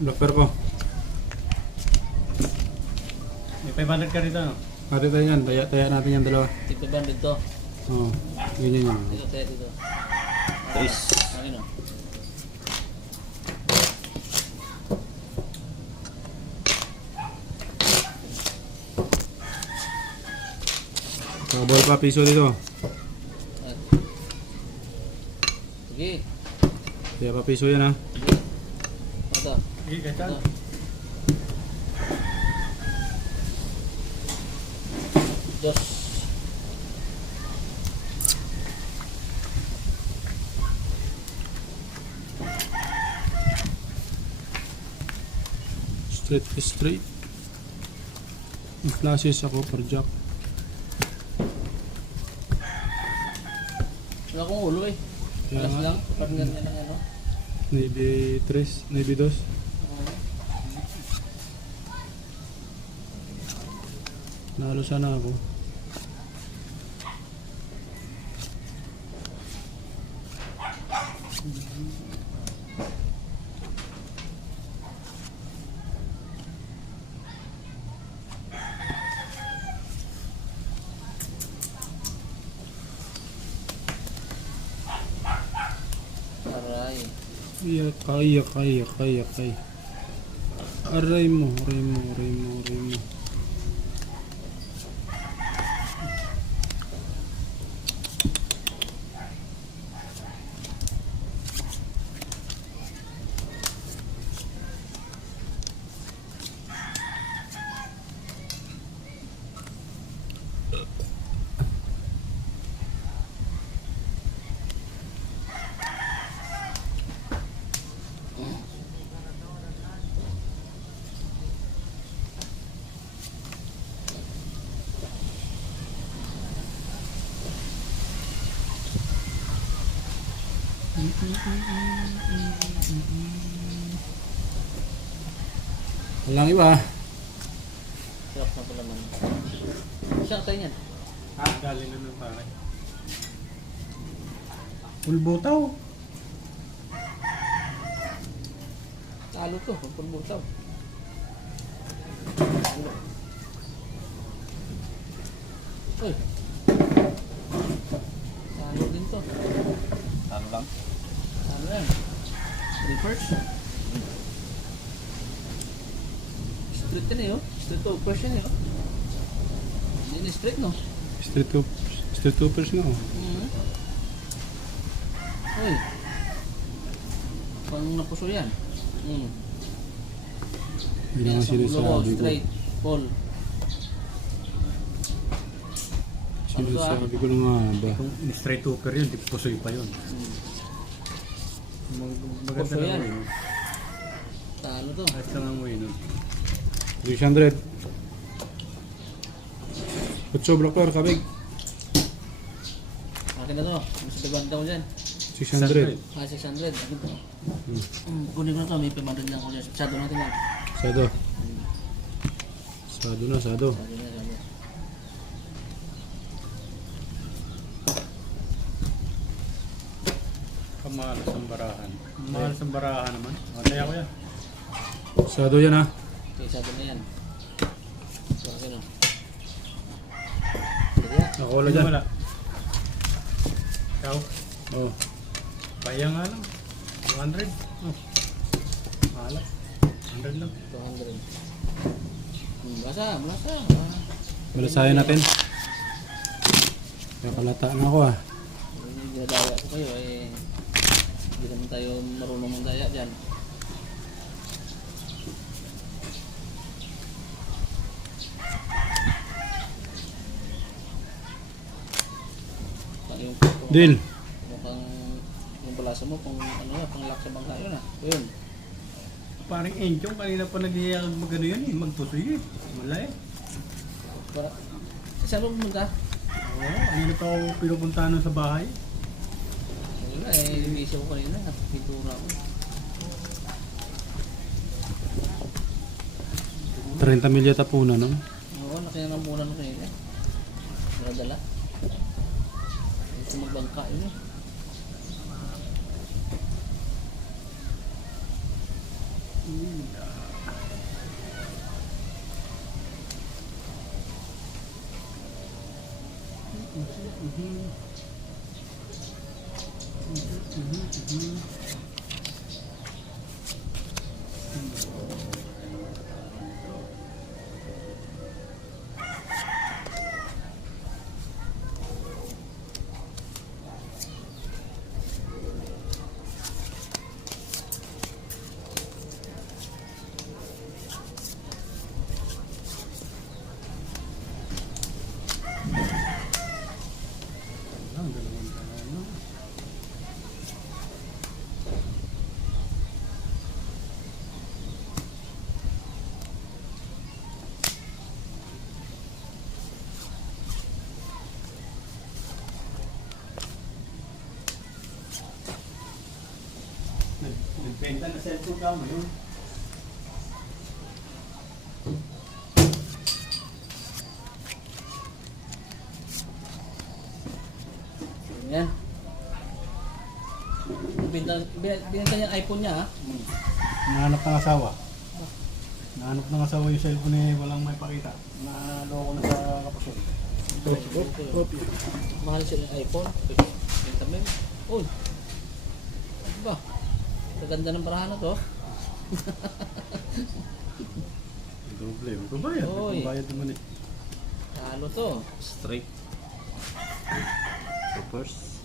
Blocker ko. May 500 ka rito, no? Pati tayo yan. Taya natin yung dalawa. Tito ba dito? Oo. Ganyan yan. Dito, tayo dito. Tris. Ano? Ball pa piso dito. Sige. Kaya pa piso yan ha. Sige. Ito. Sige, kaya Ito. Diyos. Straight. May flashes ako per jack. Wala akong ulo eh. Kaya Alas nga. lang. Parang ganyan lang ano. Navy 3, Navy 2. Nalo sana ako. Aray. Kaya. Aray mo. Walang iba. Hirap na pala man. Saan tayo niyan? Galing na ng pare. Pulbutaw. Talo to. Pagpulbutaw. Uy. Talo din to. Ano lang? Talo yan. Reverse. Straight yan eh oh. Straight to first yan eh oh. Hindi na straight no? Straight toppers na oh. Uy. Pang napuso yan. Hindi naman sinasabi ko. Straight. Pull. Sinasabi ko na nga ba. Kung straight hooker yun, di pusoy pa yun. Maganda Puso lang yan. mo yun. Talo to. Ayos lang ang mo yun. 600. Kutso, blocker, kabig. Akin na to. Mas pagwanta ko dyan. 600. 600. Akin to. Kunin ko na to. May 500 lang ako dyan. Sado natin yan. Sado. Sado na. Sado. Kamalas ang barahan. Kamalas ang barahan naman. Matay ako yan. Sado yan ha. Okay, sado na yan. So, akin o. Sige ya. Ako wala dyan. Wala. Ikaw? Oh. Kaya nga lang. 200. Oh. Malas. 100 lang. 200. Malasa. Balasayan natin. Kakalata na ako ah. Ginadaya ko kayo eh. Hindi naman tayo marunong mandaya dyan. Deal. Mukhang yung balasa mo kung ano na, pang lock sa bangka yun ah. Yun. Parang enchong kanina pa nag-iayag magano yan eh. Magpusoy eh. Wala eh. Para, saan mo pumunta? Oo. Kanina pa ako pinupuntahan sa bahay. Wala eh, busy ko kanina. Napipintura ko. 30 mil yata po na no? Oo, nakaya ng muna na kanina. Dala-dala. Ito magbangka yun eh. Ang dalawang ano. Nagbenta na cellphone ka mo yun. Yan. Binenta niya iPhone niya ha. Nahanap ng asawa. Nahanap ng asawa yung cellphone eh, walang may pakita. Naloko na sa kapasyon. Mahal siya ng iPhone. Binenta mo yun. Uy. Ano ba? Kaganda ng barahan na to. Doble, magbabayad. Oy. Magbabayad naman eh. Talo to. Straight. First.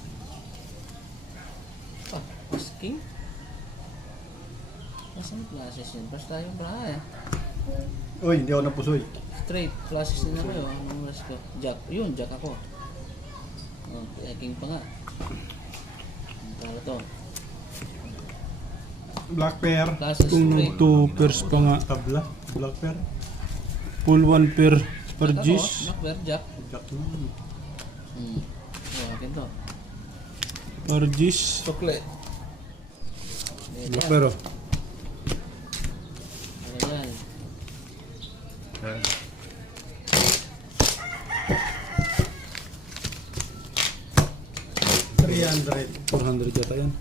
Ah, asking? Nasaan yung classes yun? Basta yung baraha eh. Uy, hindi ako napusoy. Straight, classes din ako yun. Anong oras ko? Jack. Yun, Jack ako. Oh, king pa nga. Talo to. Black pair. Classes Kung straight. 2 pairs pa nga. Tabla. Black pair. Full 1 pair per Jack G's. ako, Blackbear, Jack. Jack naman. Oh, akin to. Per G's. Chocolate. Black pair oh. Ano yan? Yan. $300. 400 yata yan.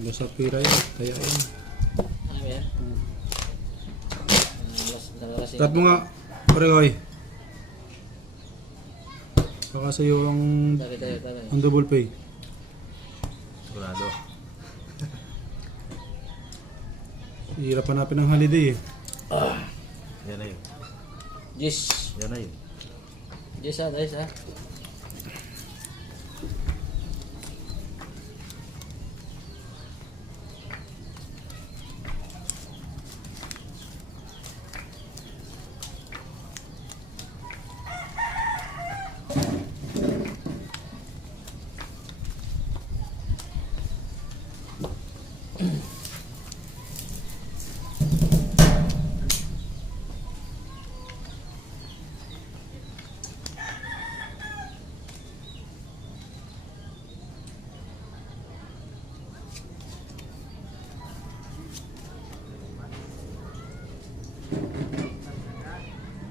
Basta pira yan. Kaya yan. Ano ba yan? Start mo nga. Parehoy. Baka sa'yo ang Tayo. double pay. Sigurado. Hirap hanapin ng holiday eh. Yan na yun. Yes. Yan na yun. Yes ha, guys ha.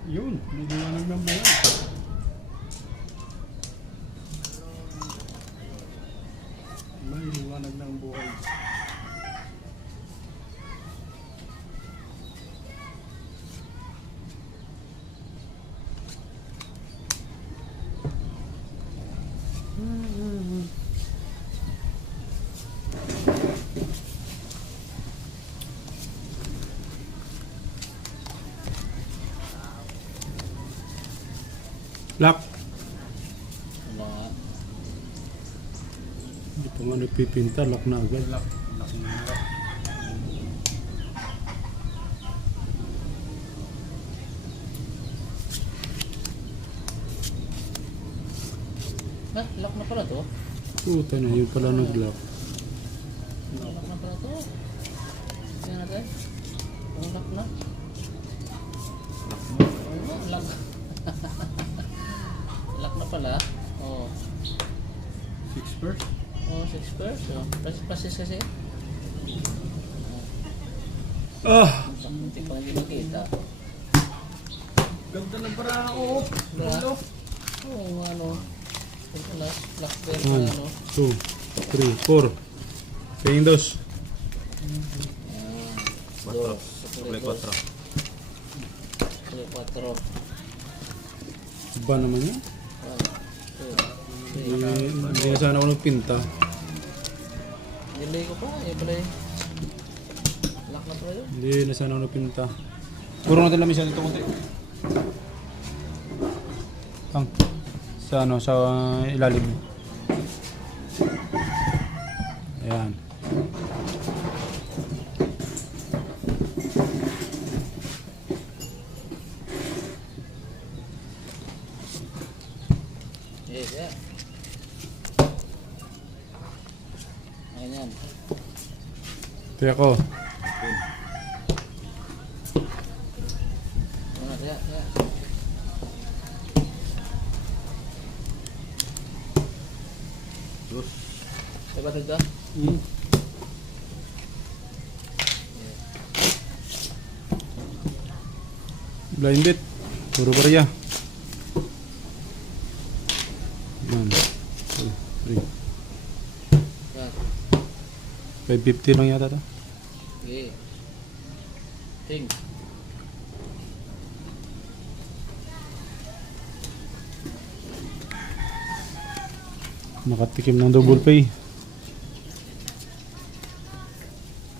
Yun, may liwanag ng buhay. May liwanag ng buhay. Lock. Wala. Hindi pa nga nagpipinta. Lock na agad. Lock. Lock na lock. Ha? Lock na pala to? Puta na. Yun pala nag-lock. Lock na pala to? Tingnan natin. Ang lock na. Oo, lock. Lock na pala. Oo. 6 first. Oo, 6 pairs. Oh. Pasis kasi. Ah! Hindi pa hindi makita. Ganda ng para ako. Diba? Oo, ano. Ito na, lock pair 1, na ano. 2, 3, 4. Paying dos. Quattro. Dos. Supply 4. Supply 4. Ba naman yun? 1, 2, 3. Hindi na sana ako nagpinta. Nilay ko pa. Yung pala eh. Lock na pala yun. Hindi na sana ako nagpinta. Puro natin lang siya dito konti. Tang. Sa ano, sa ilalim. Ayan. Yes, yeah. Ayan yan. Kaya ko. Kaya. Dos. Diba dito? Blind bit. Puro barya. Ayan. 3. Yan. 550 lang yata to. Okay. Ting. Nakatikim ng double pay.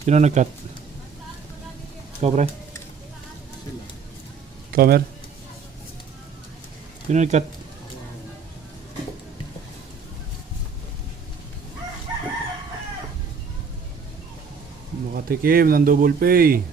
Sino nag-cut? Ikaw, pre? Ikaw, Mer? Sino nag-cut? Nakatikim ng double pay.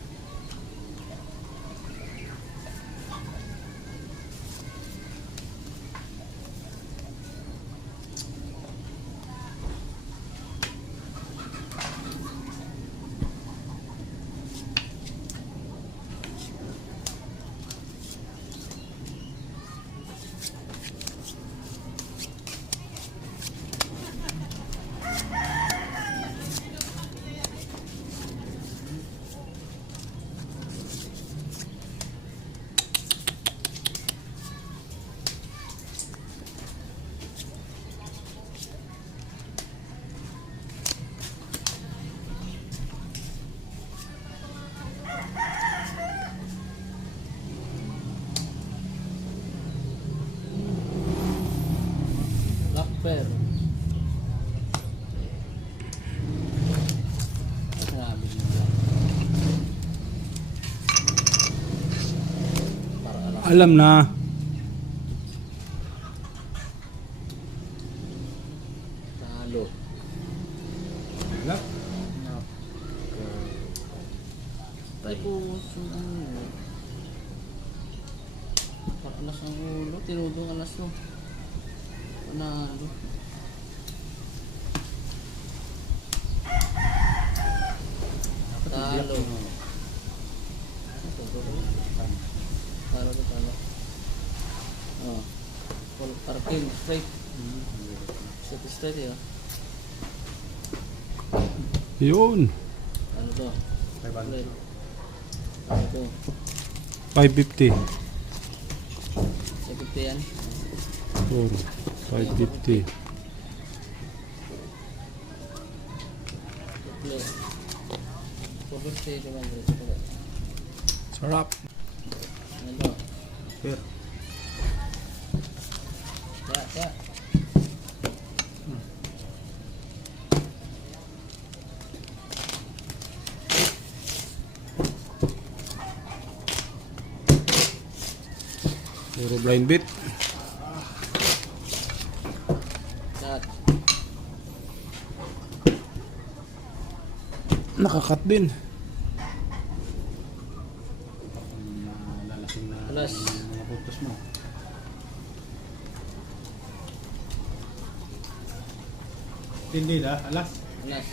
Lock pair. Sinabi mo lang. Para alam. Alam na. Talo. Wala. Tapos yung ano. Alas ang ulo. Tinudong alas mo. Panalo. Talo. Talo to talo. Oh. Full parking straight. Straight eh. Yun. Ano to? 500. Ano to? 550. 50 yan. 550. Play. 450 naman. Sarap. Ano to? Fair. Ya. Puro blind bit. Cut. Nakakat din. Lalasing na Alas. mga putos mo. Tindi na, alas. Alas.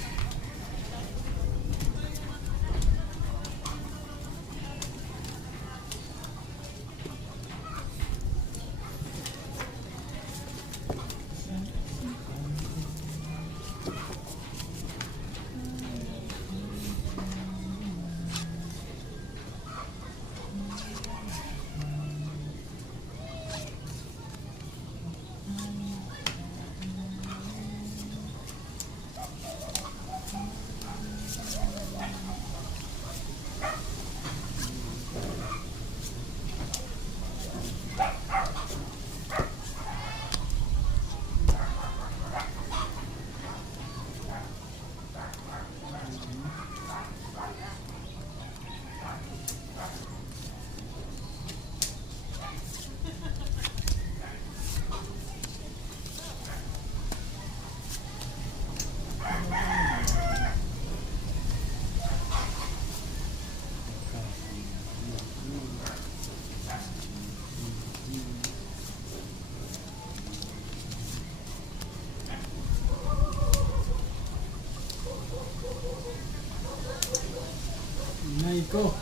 Kapatid ko.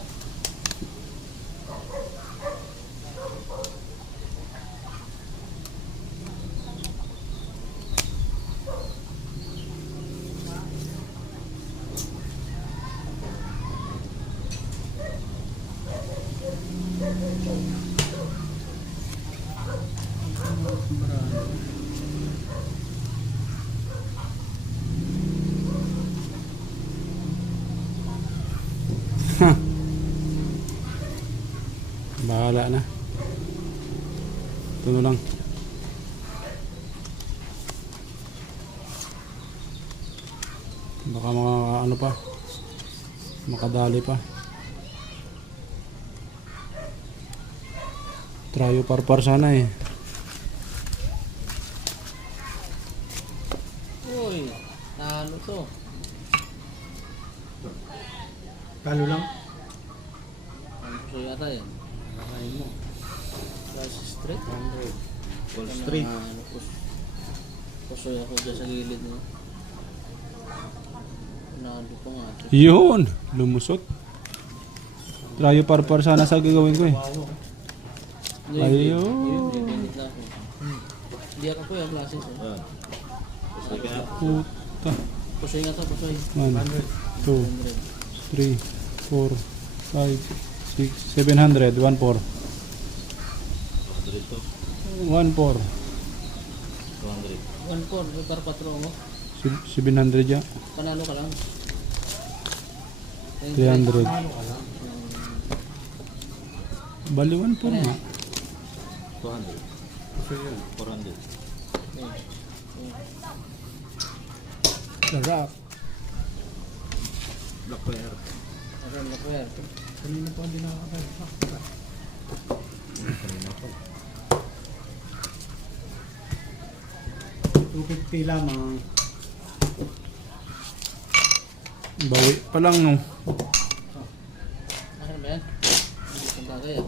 Bahala na. Ito na lang. Baka mga ano pa. Makadali pa. Tryo parpar sana eh. Uy, talo to. Talo lang. Ang puso yata yan. Kakain mo. Plus straight. 100. Wall Street. Ano, pusoy ako dyan sa gilid niya. Nalo pa nga. Yun! Lumusot. Tryo parpar sana sa gagawin ko eh. Ayun. Bibinit na ako. Hindi ako po yung klase. Ayan. Pusoy ka na. Puta. Pusoy nga to, pusoy. 1, 2, 3, 4, 5, 6, 700. 1, 4. 200 to. 1, 4. 200. 1-4, may para patro mo. 700 ya. Panalo ka lang. 300. Bali 1, 4 nga. 200. So yun. 400. Sarap. Black player. Aram na po yan. Kanina pa hindi nakakatawa. Kanina po. 250 lamang. Bawi pa lang no. Aram ba yan? Hindi kong bagay ah.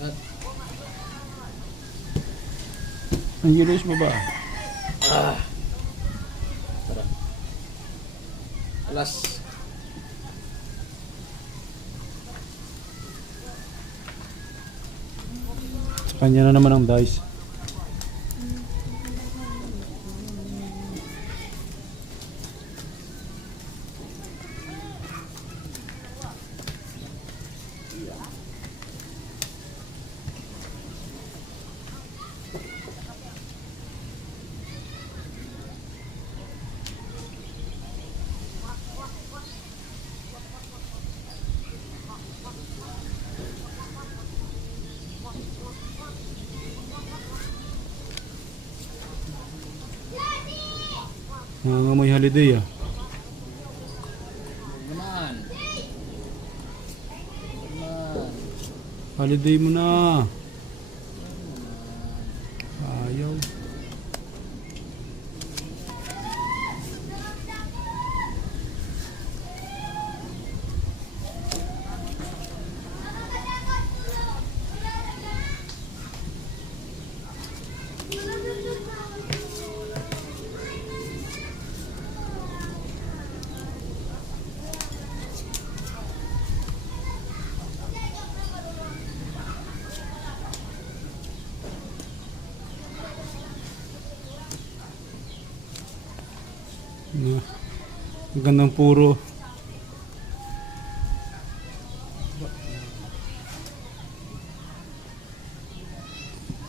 At, Ang Julius mo ba? tara. Alas. Sa kanya na naman ang dice. Nangangamoy holiday ah. Huwag naman. Huwag naman. Holiday mo na. Ayaw. Na. Ang gandang puro.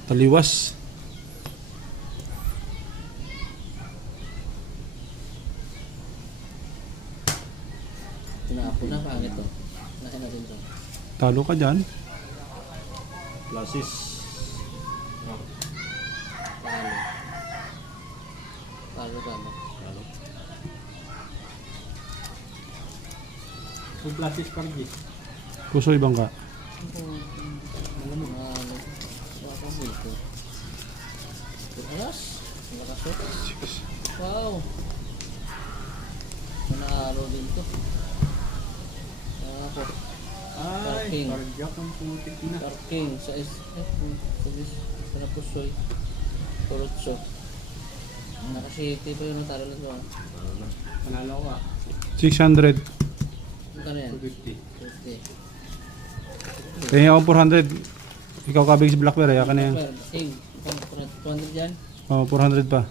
Taliwas. Tinapo na, pangit to. Nasa natin to. Talo ka dyan. Plasis. Talo. Talo ka mo. Ano? Yung plastic pargis. Kusoy bangka. Alam mo nga, ano. Wala kang dito. Alas. Nakasot. Wow. Manalo din to. Ako. Ay, Parking. cardiac ang putik na. Parking sa SF. Sa pusoy. Torotso. Nakasafety pa yun, natalo lang ko. Panalo ko 600. Magkano yan? 250. 50. Kaya ako 400. Ikaw kabig si Blackberry, yaka na yan. Ing, 200 dyan? Oh, 400 pa.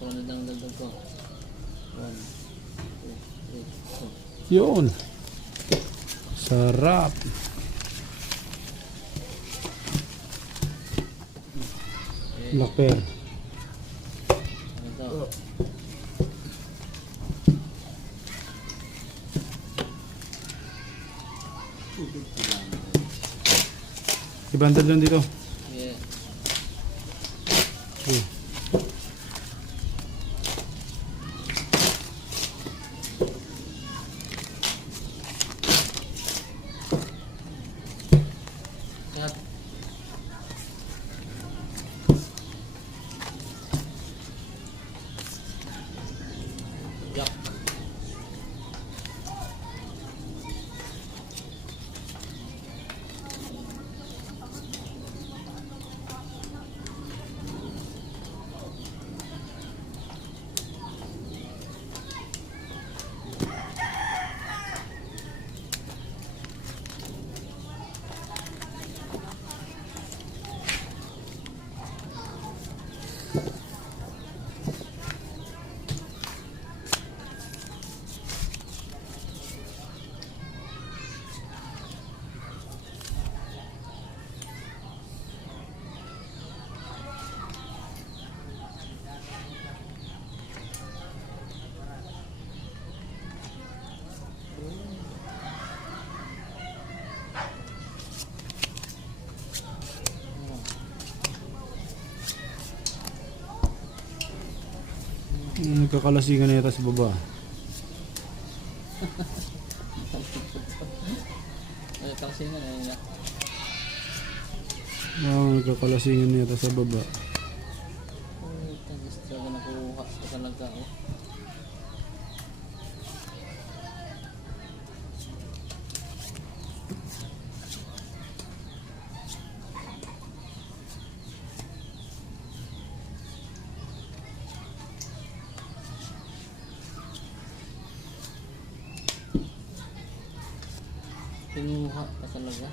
200 ang dagdag ko. 1, 2, 3, 4. Yun. Sarap. Blackberry. Ano to? Ibandal lang dito. Yeah. Oh. Cut. Jack. Nagkakalasingan na yata sa baba. Ay, kalsingan na yan. Nagkakalasingan na yata sa baba. Oh, tagis talaga nakuha sa talaga. Oh. Kinuha pa talaga.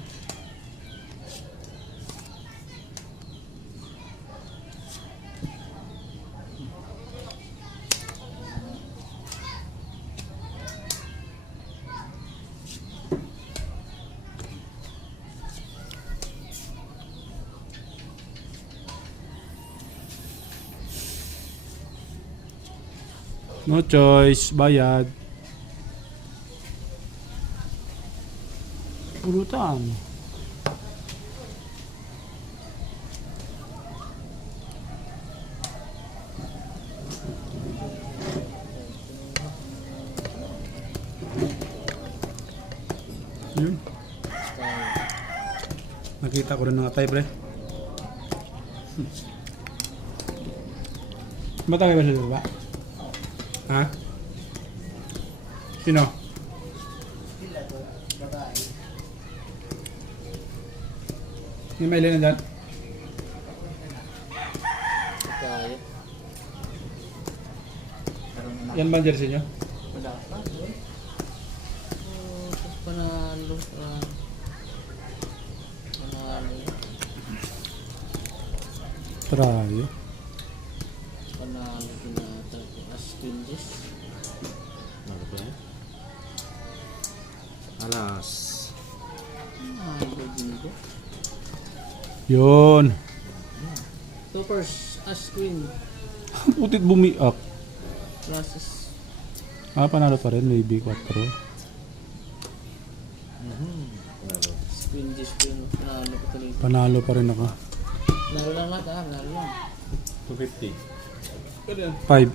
No choice, bayad. Pulutan. Yun. Nakita ko rin ng atay, pre. Matangay ba siya ba? Ha? Sino? Yung may ilan na dyan? Kaya. Yan ba ang jersey nyo? Wala pa. Oh, tapos panalo. Panalo. Trayo. Panalo tinatag. As twinges. Ano ba yan? Alas. Panalo din ko. Yun. Toppers. As queen. Putit bumiak. Classes. Panalo pa rin. Maybe 4. Ano? Twinges queen. Panalo ko tuloy. Panalo pa rin ako. Panalo lang lahat ah. Panalo lang. 250. 5.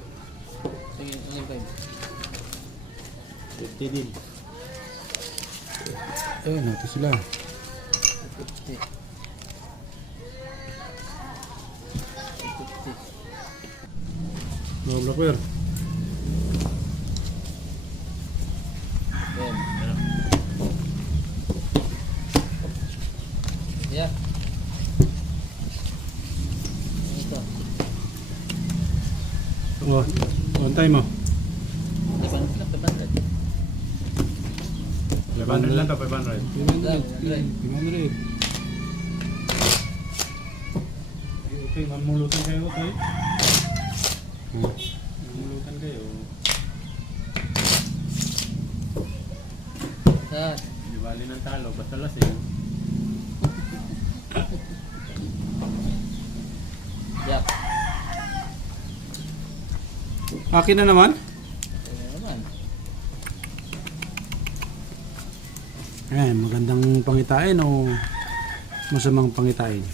Tingin. Ano yung 50 din. Ito sila. 50. 50. Mga Blackware. Ayan. Yeah. Ito. Oh, on time mo. 500 lang, 500. 500 lang to, 500. 500. Ito yung mamulutan kayo tayo. Hmm. Mamulutan kayo. Saan? Di bali ng talo, basta lasing. Jack. Akin na naman. Ano naman? Ayan, magandang pangitain o masamang pangitain?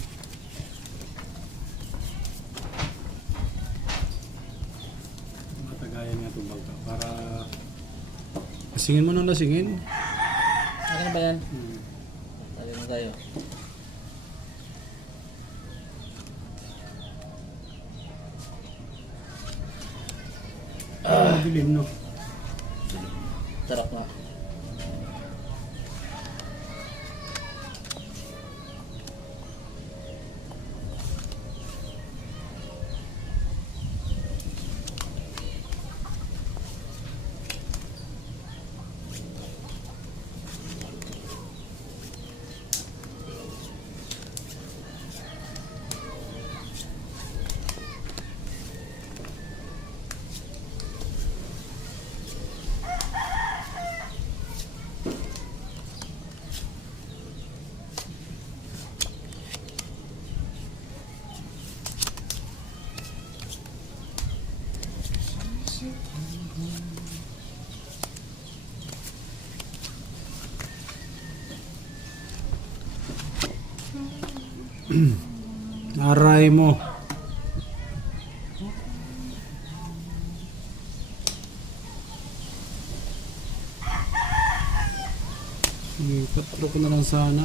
Matagayan nga itong bangka para Lasingin mo nang lasingin. Akin na ba yan? Tali na tayo. dilim no. Sarap nga. Aray mo. Patro ko na lang sana.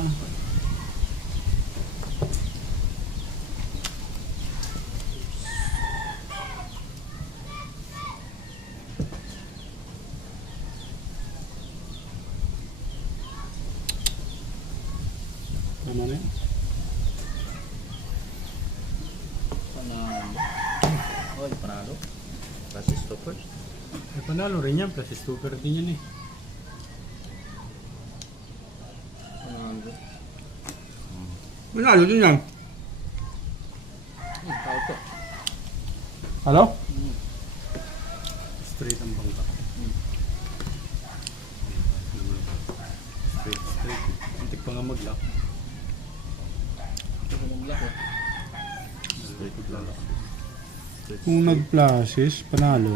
Tama na yun. Oy, panalo. Process to first. Eh panalo rin yan, plus stupid din yan eh. Panalo. Manalo din yan. Pauto. Hello? Straight ang bangka. Straight, straight. Antik pa nga mag-lock. Ito mong black eh. Straight mag-lock. Kung nag-flashes, panalo.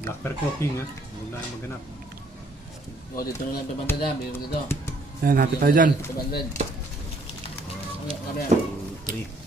Black per cooking ha. Huwag na maghanap. O, dito na lang 500 dyan. Bigyan mo dito. Ayan, happy tayo dyan. 500. Ano, kami yan? 2, 3.